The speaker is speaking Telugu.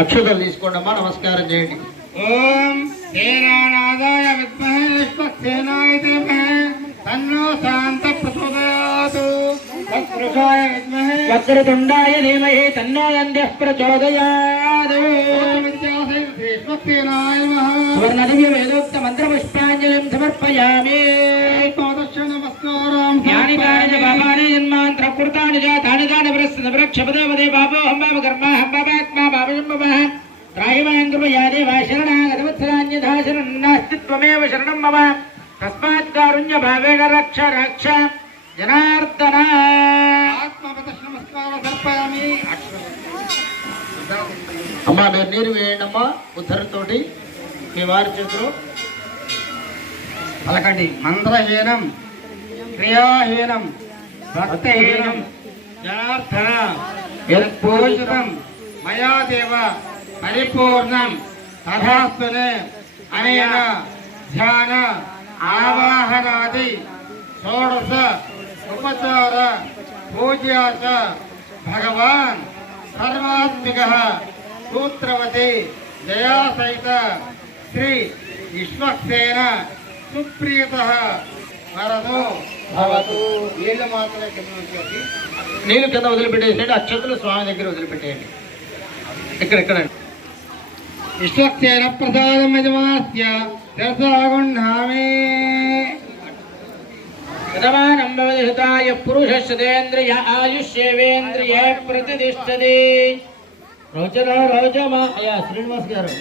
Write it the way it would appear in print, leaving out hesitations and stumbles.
అక్షతలు తీసుకోండి అమ్మా, నమస్కారం చేయండి. ఓం సేనానాదాయ విద్మహే విశ్వక్సేనాయ ధీమహి తన్నో శాంత ప్రచోదయాత్. వక్రతుండాయ విద్మహే వక్రతుండాయ ధీమహి తన్నో నంద్యః ప్రచోదయాత్. విశ్వక్సేనాయ నమః. స్వర్ణదివ్య వేదోక్త మంత్రపుష్పాంజలిం సమర్పయామి. నమస్కారం. యాని కాని పాపాని జన్మాంతర కృతాని చ తాని తాని ప్రక్షపదే బాబో హంబామ కర్మ హంబాత్మా బాబజంబవ త్రాహిమాం కృపయా దేవా శరణాగతవత్సరాన్యథా శరణాస్తి త్వమేవ శరణం మమ తస్మాత్ కారుణ్య భావేన రక్ష రక్ష జనార్దన. నమస్కారం సమర్పయామి. అమ్మా మీరు నీరు వేయండి అమ్మా, ఉత్తరంతోటి మీ వారి చేతులు పలకండి. మంత్రహీనం క్రియాహీనం భక్తహీనం జనార్దన యత్పూజితం మయా దేవ పరిపూర్ణం తథాస్తునే అనేన ధ్యాన ఆవాహనాది షోడశ ఉపచార పూజ్యాస భగవాన్ సర్వాత్మికః సూత్రవతి జయాసహిత శ్రీ విశ్వక్సేన సుప్రీతః వరదో భవతు. నీళ్ళు మాత్రమే కింద నీళ్ళు కింద వదిలిపెట్టేసేయండి, అక్షతలు స్వామి దగ్గర వదిలిపెట్టేయండి. ఇక్కడ విశ్వక్సేన ప్రసాదం యజమాస్య శరసాగుణామి. శతమానం భవతి శతాయ పురుషశతేంద్రియ ఆయుష్యేవేంద్రియ ప్రతిష్టతి. రోజులో రోజమా అయ్యా శ్రీనివాస్ గారు